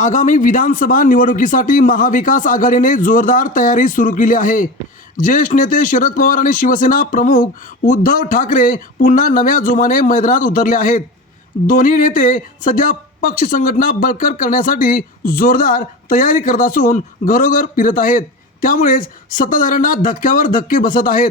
आगामी विधानसभा निवडणुकीसाठी महाविकास आघाडीने जोरदार तयारी सुरू केली आहे. ज्येष्ठ नेते शरद पवार आणि शिवसेना प्रमुख उद्धव ठाकरे पुन्हा नव्या जोमाने मैदानात उतरले आहेत. दोन्ही नेते सध्या पक्ष संघटना बळकट करण्यासाठी जोरदार तयारी करत असून घरोघर फिरत आहेत. त्यामुळेच सत्ताधाऱ्यांना धक्क्यावर धक्के बसत आहेत.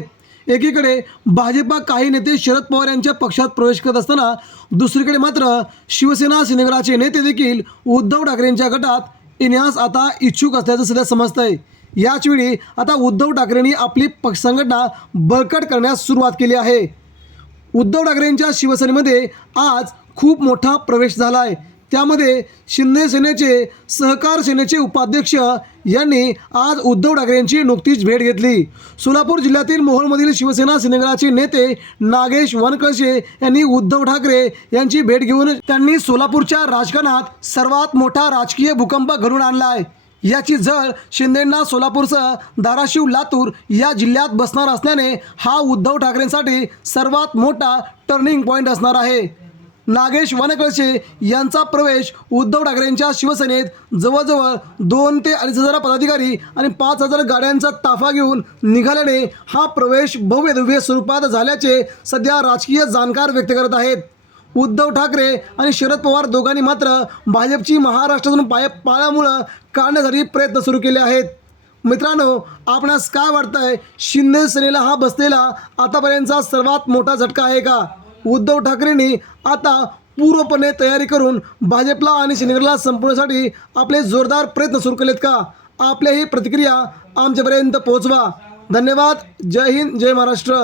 एकीकडे भाजपा काही नेते शरद पवार यांच्या पक्षात प्रवेश करत असताना दुसरीकडे मात्र शिवसेना सेनेगराचे नेते देखील उद्धव ठाकरेंच्या गटात येण्यास आता इच्छुक असल्याचं सध्या समजतंय. याचवेळी आता उद्धव ठाकरेंनी आपली पक्ष संघटना बळकट करण्यास सुरुवात केली आहे. उद्धव ठाकरेंच्या शिवसेनेमध्ये आज खूप मोठा प्रवेश झाला आहे त्यामध्ये शिंदे सेनेचे सहकार सेनेचे उपाध्यक्ष यांनी आज उद्धव ठाकरेंची नुकतीच भेट घेतली. सोलापूर जिल्ह्यातील मोहोळमधील शिवसेना सेनेगराचे नेते नागेश वनकळशे यांनी उद्धव ठाकरे यांची भेट घेऊन त्यांनी सोलापूरच्या राजकारणात सर्वात मोठा राजकीय भूकंप घडून आणला आहे. याची जळ शिंदेंना सोलापूरसह धाराशिव लातूर या जिल्ह्यात बसणार असल्याने हा उद्धव ठाकरेंसाठी सर्वात मोठा टर्निंग पॉईंट असणार आहे. नागेश वनकळसे यांचा प्रवेश उद्धव ठाकरेंच्या शिवसेनेत जवळजवळ दोन ते अडीच हजार पदाधिकारी आणि पाच हजार गाड्यांचा ताफा घेऊन निघाल्याने हा प्रवेश भव्यदिव्य स्वरूपात झाल्याचे सध्या राजकीय जाणकार व्यक्त करत आहेत. उद्धव ठाकरे आणि शरद पवार दोघांनी मात्र भाजपची महाराष्ट्रातून पाय पाळामुळं काढण्यासाठी प्रयत्न सुरू केले आहेत. मित्रांनो आपणास काय वाटतंय? शिंदे सेनेला हा बसलेला आतापर्यंतचा सर्वात मोठा झटका आहे का? उद्धव ठाकरेंनी आता पूर्वपणे तयारी करून भाजपला आणि सेनेला संपवण्यासाठी आपले जोरदार प्रयत्न सुरू केलेत का? आपल्या ही प्रतिक्रिया आमच्यापर्यंत पोहोचवा. धन्यवाद. जय हिंद. जय महाराष्ट्र.